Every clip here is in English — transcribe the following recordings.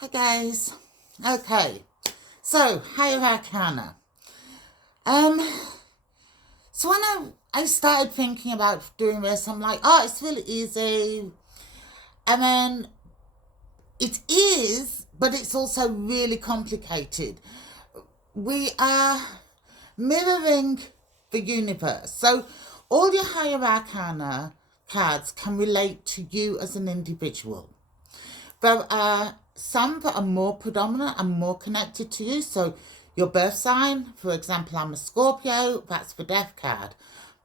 Hi guys. Okay, so higher arcana. Um, so when I started thinking about doing this, I'm like, oh, it's really easy, and then it is, but it's also really complicated. We are mirroring the universe, so all your higher arcana cards can relate to you as an individual. There are some that are more predominant and more connected to you. So your birth sign, for example, I'm a Scorpio, that's the death card.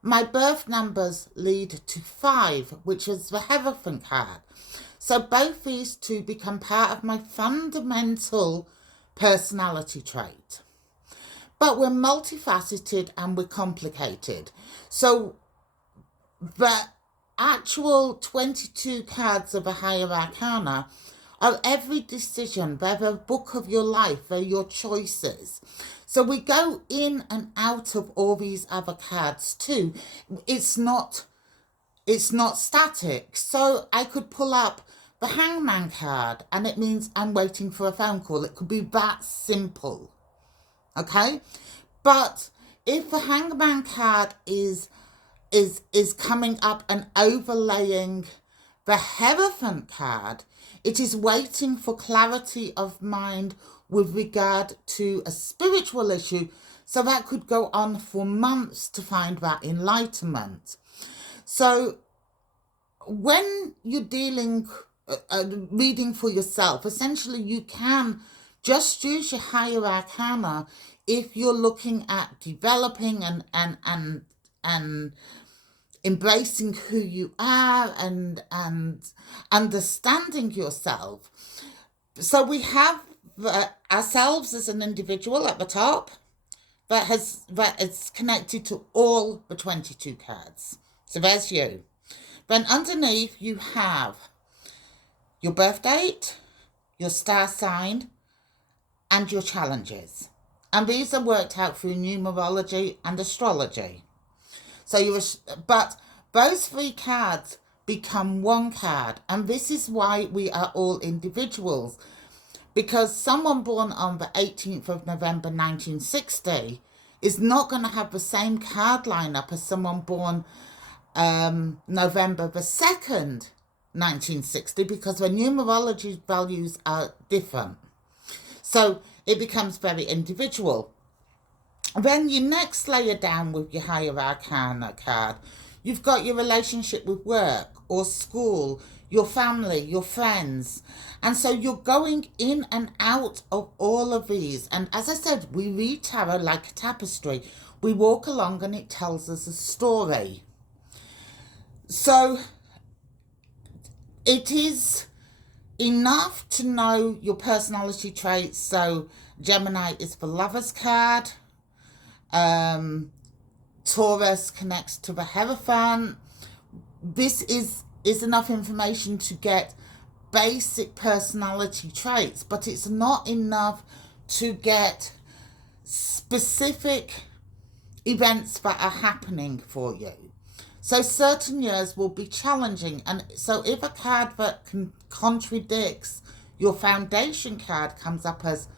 My birth numbers lead to 5, which is the Hierophant card. So both these two become part of my fundamental personality trait. But we're multifaceted and we're complicated. So the actual 22 cards of a higher arcana are every decision. They're the book of your life. They're your choices. So we go in and out of all these other cards too. It's not static. So I could pull up the Hangman card and it means I'm waiting for a phone call. It could be that simple. Okay? But if the Hangman card is coming up and overlaying the Hierophant card, it is waiting for clarity of mind with regard to a spiritual issue. So that could go on for months to find that enlightenment. So when you're reading for yourself, essentially you can just use your higher arcana if you're looking at developing and embracing who you are and understanding yourself. So we have ourselves as an individual at the top that is connected to all the 22 cards. So there's you. Then underneath you have your birth date, your star sign, and your challenges. And these are worked out through numerology and astrology. So but those 3 cards become one card, and this is why we are all individuals. Because someone born on the 18th of November 1960 is not going to have the same card lineup as someone born November the 2nd, 1960, because their numerology values are different. So it becomes very individual. Then you next layer down with your higher arcana card. You've got your relationship with work or school, your family, your friends. And so you're going in and out of all of these. And as I said, we read tarot like a tapestry. We walk along and it tells us a story. So it is enough to know your personality traits. So Gemini is the Lover's card. Taurus connects to the Hierophant. This is enough information to get basic personality traits, but it's not enough to get specific events that are happening for you. So certain years will be challenging, and so if a card that contradicts your foundation card comes up as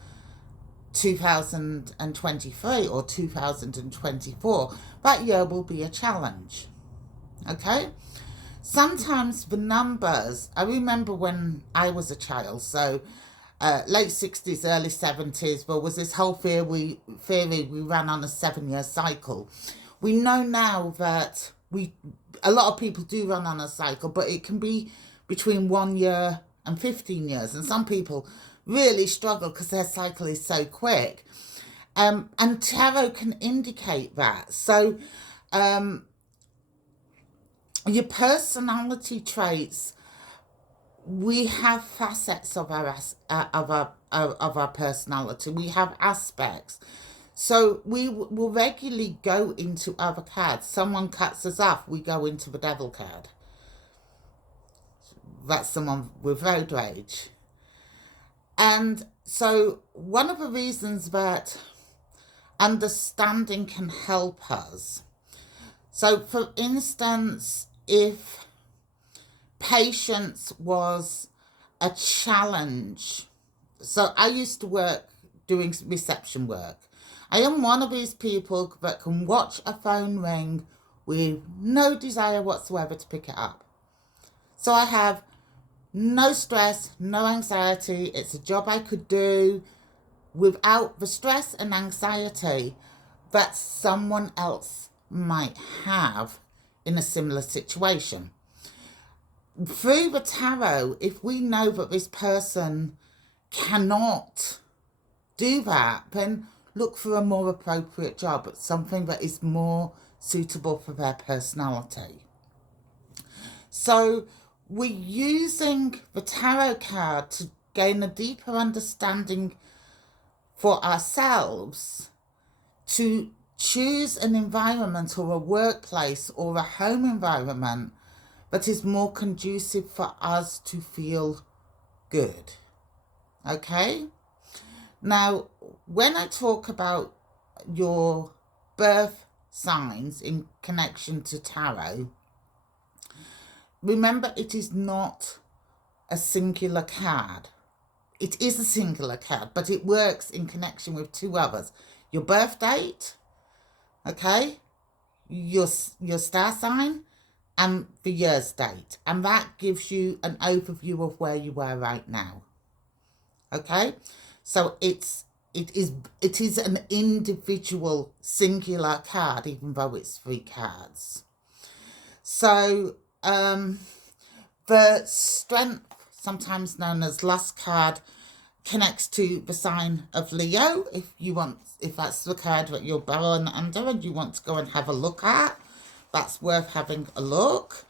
2023 or 2024, that year will be a challenge. Okay? Sometimes the numbers, I remember when I was a child, so late 60s, early 70s, there was this whole theory we ran on a 7-year cycle. We know now that a lot of people do run on a cycle, but it can be between 1 year and 15 years, and some people really struggle because their cycle is so quick. And tarot can indicate that. So your personality traits, we have facets of our personality. We have aspects. So we will regularly go into other cards. Someone cuts us off, we go into the Devil card. That's someone with road rage. And so one of the reasons that understanding can help us. So for instance, if patience was a challenge So I used to work doing reception work. I am one of these people that can watch a phone ring with no desire whatsoever to pick it up. So I have no stress, no anxiety. It's a job I could do without the stress and anxiety that someone else might have in a similar situation. Through the tarot, if we know that this person cannot do that, then look for a more appropriate job, something that is more suitable for their personality. So we're using the tarot card to gain a deeper understanding for ourselves, to choose an environment or a workplace or a home environment that is more conducive for us to feel good. Okay? Now, when I talk about your birth signs in connection to tarot, remember it is not a singular card. It is a singular card, but it works in connection with two others. Your birth date, okay, your star sign, and the year's date. And that gives you an overview of where you are right now. Okay? So it is an individual singular card, even though it's 3 cards. So the strength, sometimes known as lust card, connects to the sign of Leo. If that's the card that you're born under and you want to go and have a look at, that's worth having a look.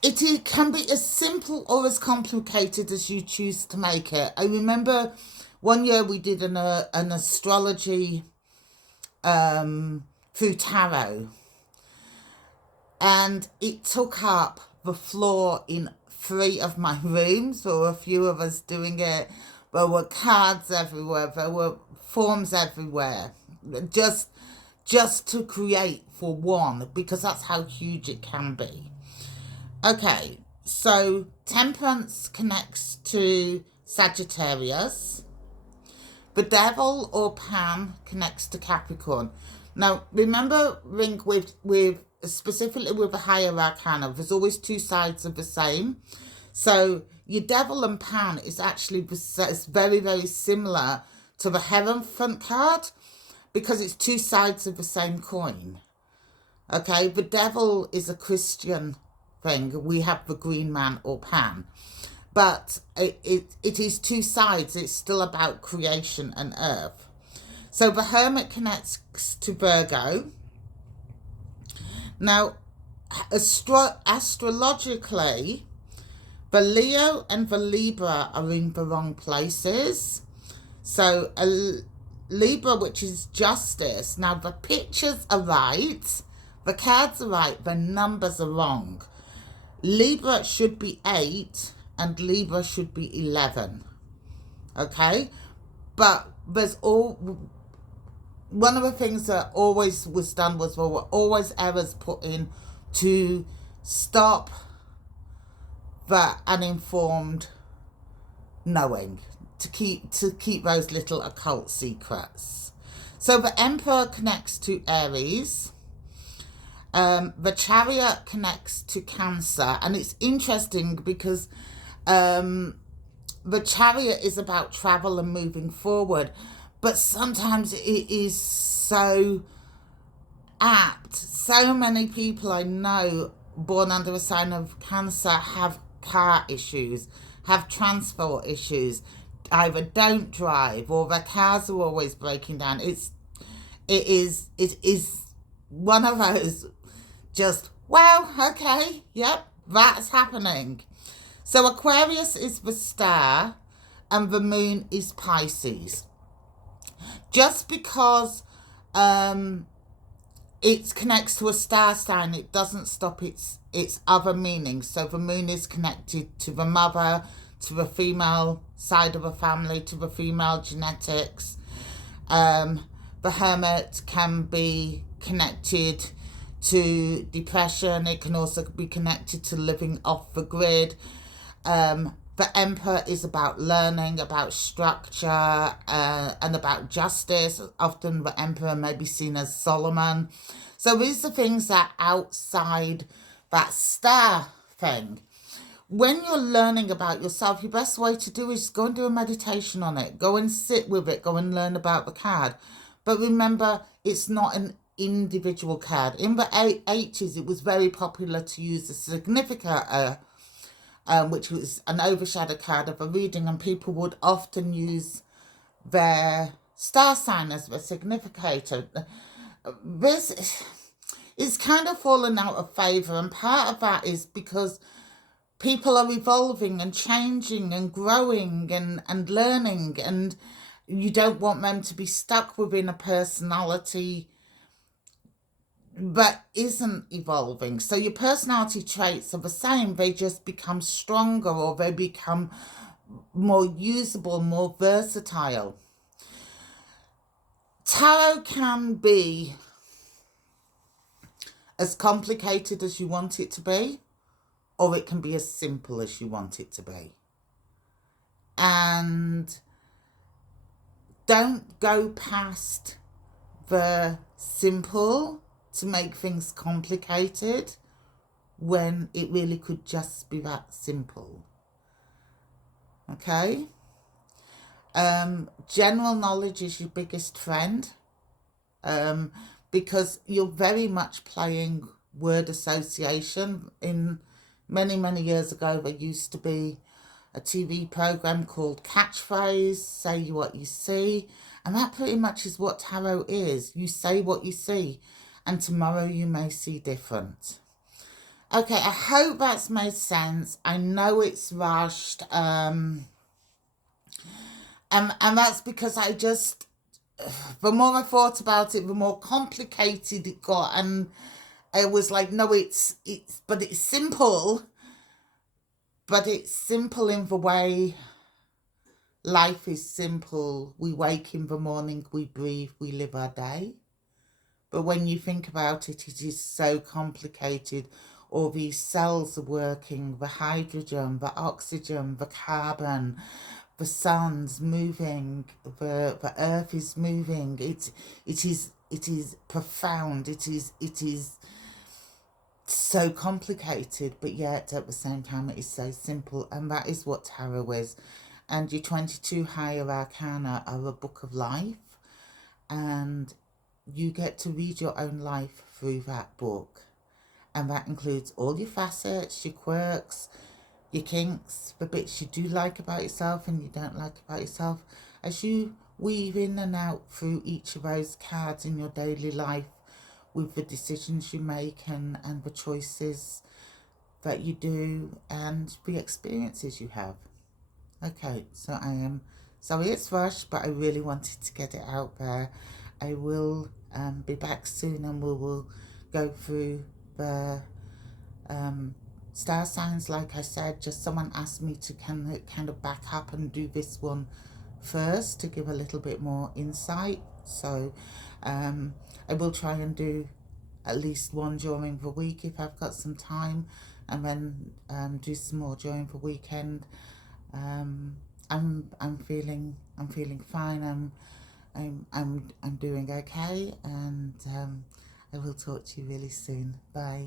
It can be as simple or as complicated as you choose to make it. I remember one year we did an astrology through tarot, and it took up the floor in 3 of my rooms. There were a few of us doing it. There were cards everywhere. There were forms everywhere. Just to create for one, because that's how huge it can be. Okay, so Temperance connects to Sagittarius. The Devil or Pan connects to Capricorn. Now, remember, ring with specifically with the higher arcana, there's always 2 sides of the same. So your Devil and Pan is actually very, very similar to the Hierophant card, because it's 2 sides of the same coin. Okay, the Devil is a Christian thing. We have the Green Man or Pan. But it is 2 sides. It's still about creation and earth. So the Hermit connects to Virgo. Now, astrologically, the Leo and the Libra are in the wrong places. So a Libra, which is justice. Now, the pictures are right. The cards are right. The numbers are wrong. Libra should be 8 and Libra should be 11. Okay? But there's one of the things that always was done was there were always errors put in to stop the uninformed knowing, to keep those little occult secrets. So the Emperor connects to Aries. The Chariot connects to Cancer, and it's interesting because the Chariot is about travel and moving forward, but sometimes it is so apt. So many people I know born under a sign of Cancer have car issues, have transport issues, either don't drive or their cars are always breaking down. It is one of those just, wow, okay, yep, that's happening. So Aquarius is the star and the moon is Pisces. Just because it connects to a star sign, it doesn't stop its other meanings. So the moon is connected to the mother, to the female side of a family, to the female genetics. The Hermit can be connected to depression. It can also be connected to living off the grid. The Emperor is about learning, about structure, and about justice. Often the Emperor may be seen as Solomon. So these are things that are outside that star thing. When you're learning about yourself, your best way to do is go and do a meditation on it. Go and sit with it. Go and learn about the card. But remember, it's not an individual card. In the 80s, it was very popular to use the significator, which was an overshadow card of a reading, and people would often use their star sign as the significator. This is kind of fallen out of favour, and part of that is because people are evolving and changing and growing and learning, and you don't want them to be stuck within a personality but isn't evolving. So your personality traits are the same, they just become stronger, or they become more usable, more versatile. Tarot can be as complicated as you want it to be, or it can be as simple as you want it to be. And don't go past the simple to make things complicated when it really could just be that simple. Okay? General knowledge is your biggest friend, because you're very much playing word association. In many years ago, there used to be a TV program called Catchphrase, Say What You See, and that pretty much is what tarot is. You say what you see, and tomorrow you may see different. Okay, I hope that's made sense. I know it's rushed, and that's because I just, the more I thought about it, the more complicated it got, and I was like, no, it's simple, but it's simple in the way life is simple. We wake in the morning, we breathe, we live our day. But when you think about it, it is so complicated. All these cells are working, the hydrogen, the oxygen, the carbon, the sun's moving, the earth is moving. It is profound. It is so complicated, but yet at the same time it is so simple, and that is what tarot is. And your 22 higher arcana are a book of life, and you get to read your own life through that book. And that includes all your facets, your quirks, your kinks, the bits you do like about yourself and you don't like about yourself, as you weave in and out through each of those cards in your daily life with the decisions you make and the choices that you do and the experiences you have. Okay, so I am sorry it's rushed, but I really wanted to get it out there. I will be back soon, and we will go through the star signs. Like I said, just someone asked me to kind of back up and do this one first to give a little bit more insight. So I will try and do at least one during the week if I've got some time, and then do some more during the weekend. I'm feeling fine. I'm doing okay, and I will talk to you really soon. Bye.